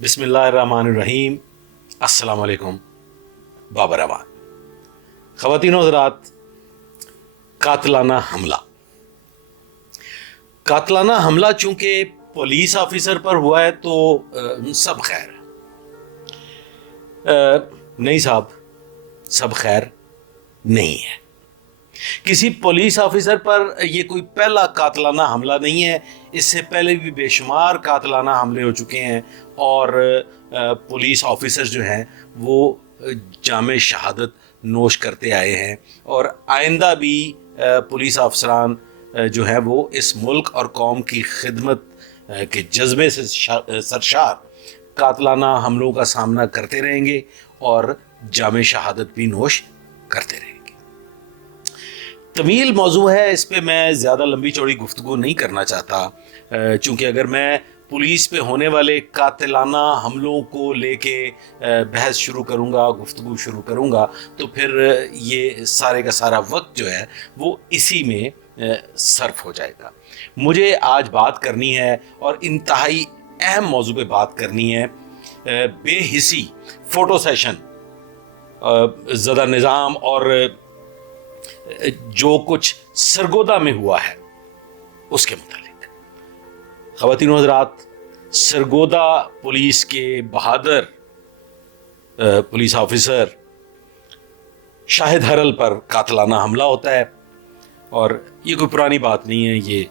बिस्मिल्लाहिर्रहमानिर्रहीम। अस्सलाम वालेकुम। बाबर अमान। ख़वातीन व हज़रात, कातलाना हमला चूंकि पुलिस ऑफिसर पर हुआ है तो सब खैर नहीं साहब, सब खैर नहीं है। किसी पुलिस ऑफिसर पर यह कोई पहला कातलाना हमला नहीं है। इससे पहले भी बेशुमार कातलाना हमले हो चुके हैं और पुलिस ऑफिसर जो हैं वो जामे शहादत नोश करते आए हैं और आइंदा भी पुलिस अफसरान जो हैं वो इस मुल्क और कौम की खिदमत के जज्बे से सरशार कातलाना हमलों का सामना करते रहेंगे और जामे शहादत भी नोश करते रहेंगे। तवील मौजू है, इस पे मैं ज़्यादा लंबी चौड़ी गुफ्तगू नहीं करना चाहता, चूँकि अगर मैं पुलिस पे होने वाले कातिलाना हमलों को लेके बहस शुरू करूँगा, गुफ्तगू शुरू करूँगा, तो फिर ये सारे का सारा वक्त जो है वो इसी में सर्फ हो जाएगा। मुझे आज बात करनी है और इंतहाई अहम मौजू पे बात करनी है, बेहिसी फ़ोटो सेशन ज़दा निज़ाम और जो कुछ सरगोदा में हुआ है उसके मुतालिक। ख़वातीन व हज़रात, सरगोदा पुलिस के बहादुर पुलिस ऑफिसर शाहिद हरल पर कातलाना हमला होता है और ये कोई पुरानी बात नहीं है, ये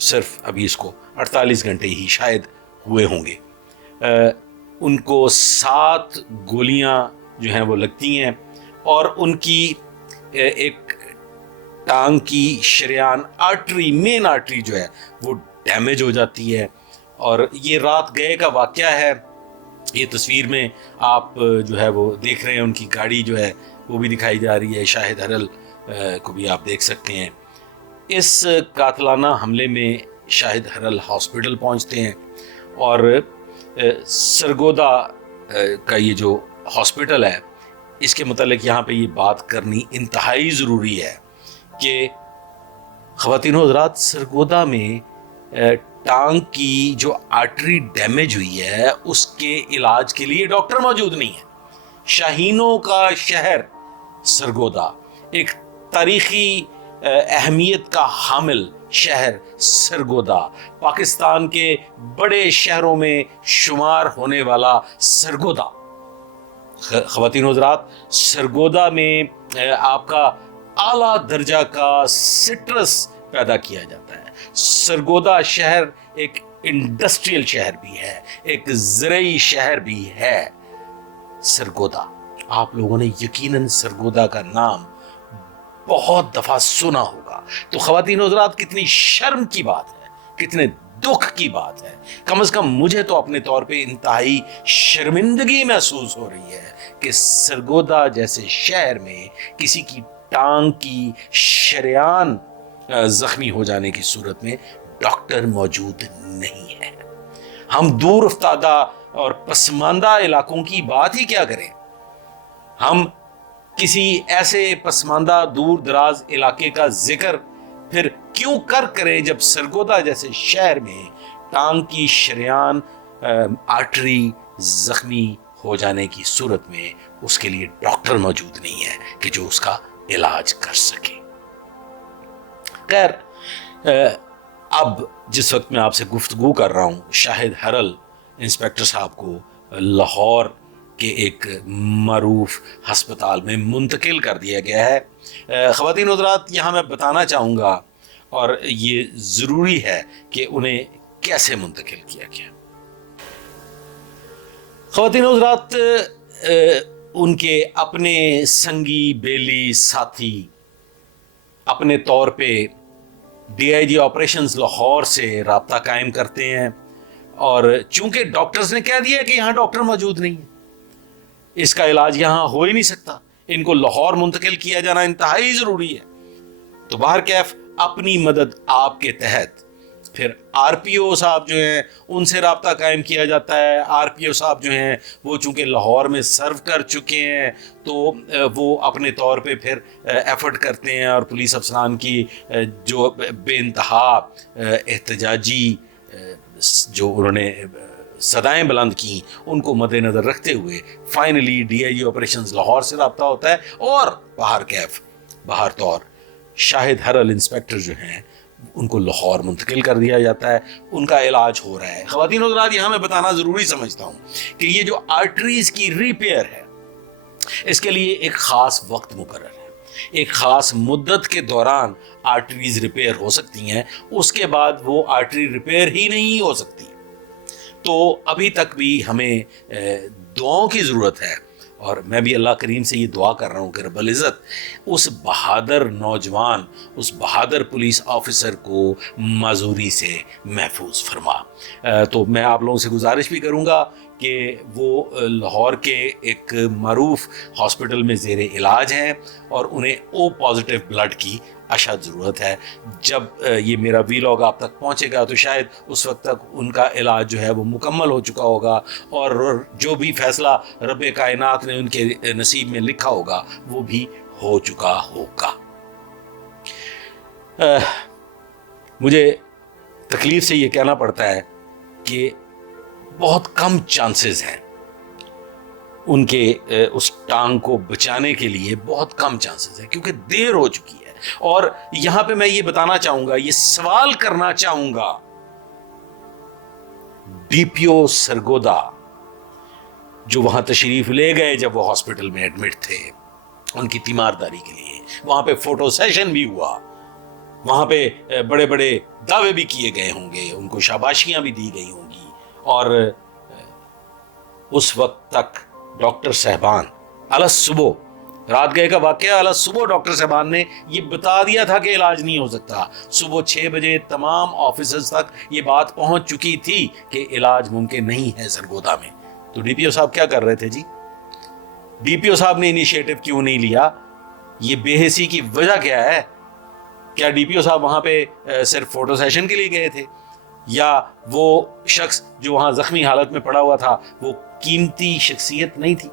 सिर्फ अभी इसको 48 घंटे ही शायद हुए होंगे। उनको 7 गोलियां जो हैं वो लगती हैं और उनकी एक टांग की शरेआन आर्टरी, मेन आर्टरी जो है वो डैमेज हो जाती है। और ये रात गए का वाक़या है। ये तस्वीर में आप जो है वो देख रहे हैं, उनकी गाड़ी जो है वो भी दिखाई जा रही है, शाहिद हरल को भी आप देख सकते हैं। इस कातलाना हमले में शाहिद हरल हॉस्पिटल पहुंचते हैं और सरगोदा का ये जो हॉस्पिटल है इसके मतलब यहाँ पे ये बात करनी इंतहाई ज़रूरी है कि ख़वातीन व हज़रात, सरगोदा में टांग की जो आर्टरी डैमेज हुई है उसके इलाज के लिए डॉक्टर मौजूद नहीं है। शाहीनों का शहर सरगोदा, एक तारीख़ी अहमियत का हामिल शहर सरगोदा, पाकिस्तान के बड़े शहरों में शुमार होने वाला सरगोदा। ख़वातीन व हज़रात, सरगोदा में आपका आला दर्जा का सिट्रस पैदा किया जाता है। सरगोदा शहर एक इंडस्ट्रियल शहर भी है, एक ज़रई शहर भी है। सरगोदा, आप लोगों ने यकीनन सरगोदा का नाम बहुत दफ़ा सुना होगा। तो ख़वातीन व हज़रात, कितनी शर्म की बात है, कितने दुख की बात है। कम से कम मुझे तो अपने तौर पे इंतहाई शर्मिंदगी महसूस हो रही है कि सरगोदा जैसे शहर में किसी की टांग की शरेआन जख्मी हो जाने की सूरत में डॉक्टर मौजूद नहीं है। हम दूर अफ्तादा और पसमानदा इलाकों की बात ही क्या करें, हम किसी ऐसे पसमानदा दूर दराज इलाके का जिक्र फिर क्यों करें जब सरगोदा जैसे शहर में टांग की शरेआन आर्टरी जख्मी हो जाने की सूरत में उसके लिए डॉक्टर मौजूद नहीं है कि जो उसका इलाज कर सके। खैर, अब जिस वक्त मैं आपसे गुफ्तगू कर रहा हूँ, शाहिद हरल इंस्पेक्टर साहब को लाहौर के एक मरूफ हस्पताल में मुंतकिल कर दिया गया है। ख़वातीन व हज़रात, यहाँ मैं बताना चाहूँगा और ये ज़रूरी है कि उन्हें कैसे मुंतकिल किया गया। ख़वातीन व हज़रात, उनके अपने संगी बेली साथी अपने तौर पे DIG ऑपरेशंस लाहौर से राब्ता कायम करते हैं और चूंकि डॉक्टर्स ने कह दिया कि यहाँ डॉक्टर मौजूद नहीं है, इसका इलाज यहाँ हो ही नहीं सकता, इनको लाहौर मुंतकिल किया जाना इंतहाई ज़रूरी है। तो बाहर कैफ अपनी मदद आपके तहत फिर RPO साहब जो हैं उनसे राब्ता कायम किया जाता है। RPO साहब जो हैं वो चूँकि लाहौर में सर्व कर चुके हैं तो वो अपने तौर पे फिर एफर्ट करते हैं और पुलिस अफसरान की जो बेइंतहा एहतजाजी जो उन्होंने सदाएं बुलंद की, उनको मद्देनजर रखते हुए फाइनली DIG ऑपरेशंस लाहौर से रब्ता होता है और बहार कैफ बहार तौर शाहिद हरल इंस्पेक्टर जो हैं उनको लाहौर मुंतकिल कर दिया जाता है। उनका इलाज हो रहा है। ख़वातीन और हज़रात, यहाँ मैं बताना ज़रूरी समझता हूँ कि ये जो आर्टरीज़ की रिपेयर है, इसके लिए एक ख़ास वक्त मुकर्रर है। एक ख़ास मुद्दत के दौरान आर्टरीज़ रिपेयर हो सकती हैं, उसके बाद वो आर्टरी रिपेयर ही नहीं हो सकती। तो अभी तक भी हमें दुआओं की ज़रूरत है, और मैं भी अल्लाह करीम से ये दुआ कर रहा हूँ कि रब्बुल इज़्ज़त उस बहादुर नौजवान, उस बहादुर पुलिस ऑफिसर को माजूरी से महफूज फरमा। तो मैं आप लोगों से गुजारिश भी करूँगा कि वो लाहौर के एक मरूफ हॉस्पिटल में ज़ेरे इलाज हैं और उन्हें O पॉजिटिव ब्लड की अशद ज़रूरत है। जब ये मेरा वीलॉग आप तक पहुँचेगा तो शायद उस वक्त तक उनका इलाज जो है वो मुकम्मल हो चुका होगा, और जो भी फ़ैसला रब कायनात ने उनके नसीब में लिखा होगा वो भी हो चुका होगा। मुझे तकलीफ़ से ये कहना पड़ता है कि बहुत कम चांसेस हैं उनके उस टांग को बचाने के लिए, बहुत कम चांसेस हैं, क्योंकि देर हो चुकी है। और यहां पे मैं ये बताना चाहूंगा, ये सवाल करना चाहूंगा DPO सरगोदा जो वहां तशरीफ ले गए जब वो हॉस्पिटल में एडमिट थे उनकी तीमारदारी के लिए। वहां पे फोटो सेशन भी हुआ, वहां पे बड़े बड़े दावे भी किए गए होंगे, उनको शाबाशियां भी दी गई होंगी। और उस वक्त तक डॉक्टर साहबान अलस सुबह, रात गए का वाकया, अलस सुबह डॉक्टर साहबान ने ये बता दिया था कि इलाज नहीं हो सकता। सुबह 6 बजे तमाम ऑफिसर्स तक ये बात पहुंच चुकी थी कि इलाज मुमकिन नहीं है सरगोदा में। तो DPO साहब क्या कर रहे थे जी? DPO साहब ने इनिशिएटिव क्यों नहीं लिया? ये बेहिसी की वजह क्या है? क्या DPO साहब वहां पे सिर्फ फोटो सेशन के लिए गए थे, या वो शख्स जो वहां जख्मी हालत में पड़ा हुआ था वो कीमती शख्सियत नहीं थी?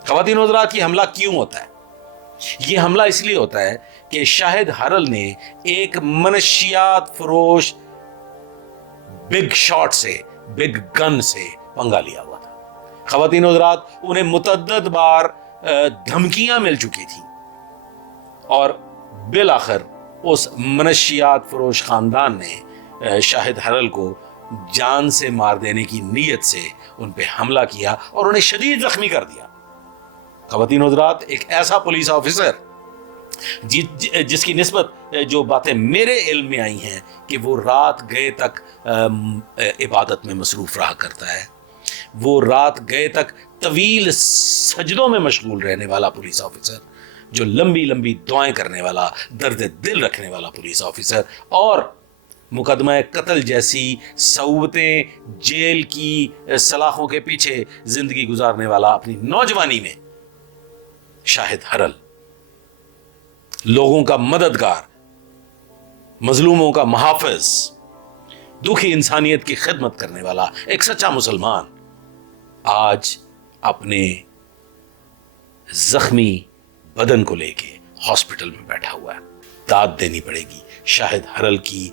ख़वातीन और हज़रात, ये हमला क्यों होता है? ये हमला इसलिए होता है कि शाहिद हरल ने एक मनशियात फरोश बिग शॉट से, बिग गन से पंगा लिया हुआ था। ख़वातीन और हज़रात, उन्हें मुतअद्दिद बार धमकियां मिल चुकी थी और बिल आखिर उस मनशियात फरोश खानदान ने शाहिद हरल को जान से मार देने की नीयत से उन पे हमला किया और उन्हें शदीद जख्मी कर दिया। ख़वातीन और हज़रात, एक ऐसा पुलिस ऑफिसर जिसकी निस्बत जो बातें मेरे इल्म में आई हैं कि वो रात गए तक इबादत में मसरूफ रहा करता है, वो रात गए तक तवील सजदों में मशगूल रहने वाला पुलिस ऑफिसर, जो लंबी लंबी दुआएं करने वाला, दर्द दिल रखने वाला पुलिस ऑफिसर, और मुकदमा कत्ल जैसी सऊबतें, जेल की सलाखों के पीछे जिंदगी गुजारने वाला अपनी नौजवानी में शाहिद हरल, लोगों का मददगार, मजलूमों का मुहाफिज, दुखी इंसानियत की खिदमत करने वाला एक सच्चा मुसलमान, आज अपने जख्मी बदन को लेके हॉस्पिटल में बैठा हुआ है। दाद देनी पड़ेगी शाहिद हरल की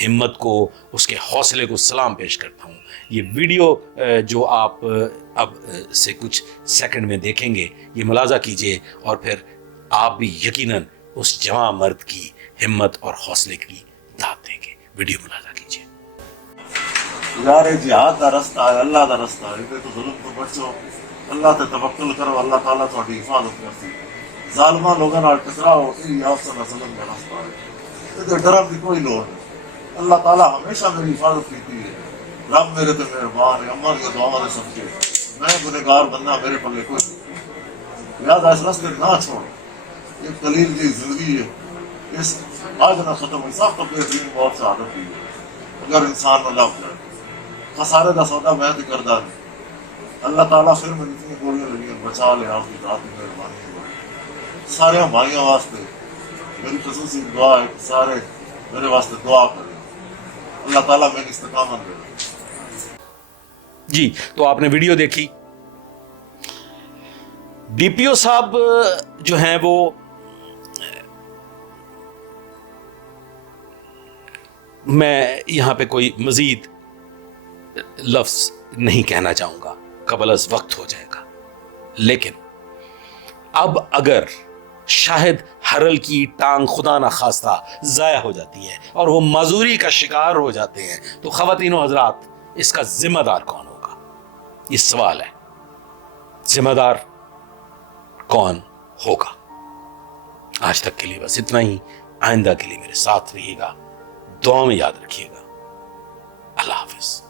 हिम्मत को, उसके हौसले को सलाम पेश करता हूँ। ये वीडियो जो आप अब से कुछ सेकंड में देखेंगे, ये मुलाजा कीजिए और फिर आप भी यकीनन उस जवां मर्द की हिम्मत और हौसले की दाद देंगे। वीडियो मुलाजा कीजिए। यार जिहाद का रास्ता है, अल्लाह का रास्ता है, तो जुल्म तो बचो, अल्लाह ते तवक्कुल करो, अल्लाह ताला तुम्हारी हिफाजत करती है। जालिमा लोगों नाल टकराओ, यही आप सल्लल्लाहु का रास्ता है। तो डरन की कोई लोड़ नहीं, अल्लाह ताला हमेशा मेरी हिफाजत की है। रब मेरे तो मेहरबान है, अम्मा की दुआ से समझे, मैं गुनहगार बनना मेरे पल्ले कोई नहीं। याद इस रास्ते ना छोड़, ये कलील की जिंदगी है, इस आज ना खत्म हुई, सब तो बेहतरीन बहुत शहादत हुई है अगर इंसान न लग जाए। खसारे का सौदा मैं तो करदा नहीं। अल्लाह ताला फिर मैंने इतनी गोलियां लगी, बचा ले, आपकी रात की मेहरबानी है। सारे भाइयों वास्ते मेरी खसूसी दुआ है कि सारे मेरे वास्ते दुआ करें, अल्लाह ताला मेरी इस्तिकामत दे। जी, तो आपने वीडियो देखी। DPO साहब जो हैं वो मैं यहां पे कोई मजीद लफ्ज نہیں کہنا چاہوں گا، قبل از وقت ہو جائے گا، لیکن اب اگر شاہد حرل کی ٹانگ خدا نہ خواستہ ضائع ہو جاتی ہے اور وہ معذوری کا شکار ہو جاتے ہیں تو خواتین و حضرات اس کا ذمہ دار کون ہوگا؟ یہ سوال ہے، ذمہ دار کون ہوگا؟ آج تک کے لیے بس اتنا ہی، آئندہ کے لیے میرے ساتھ رہیے گا، دعا میں یاد رکھیے گا۔ اللہ حافظ۔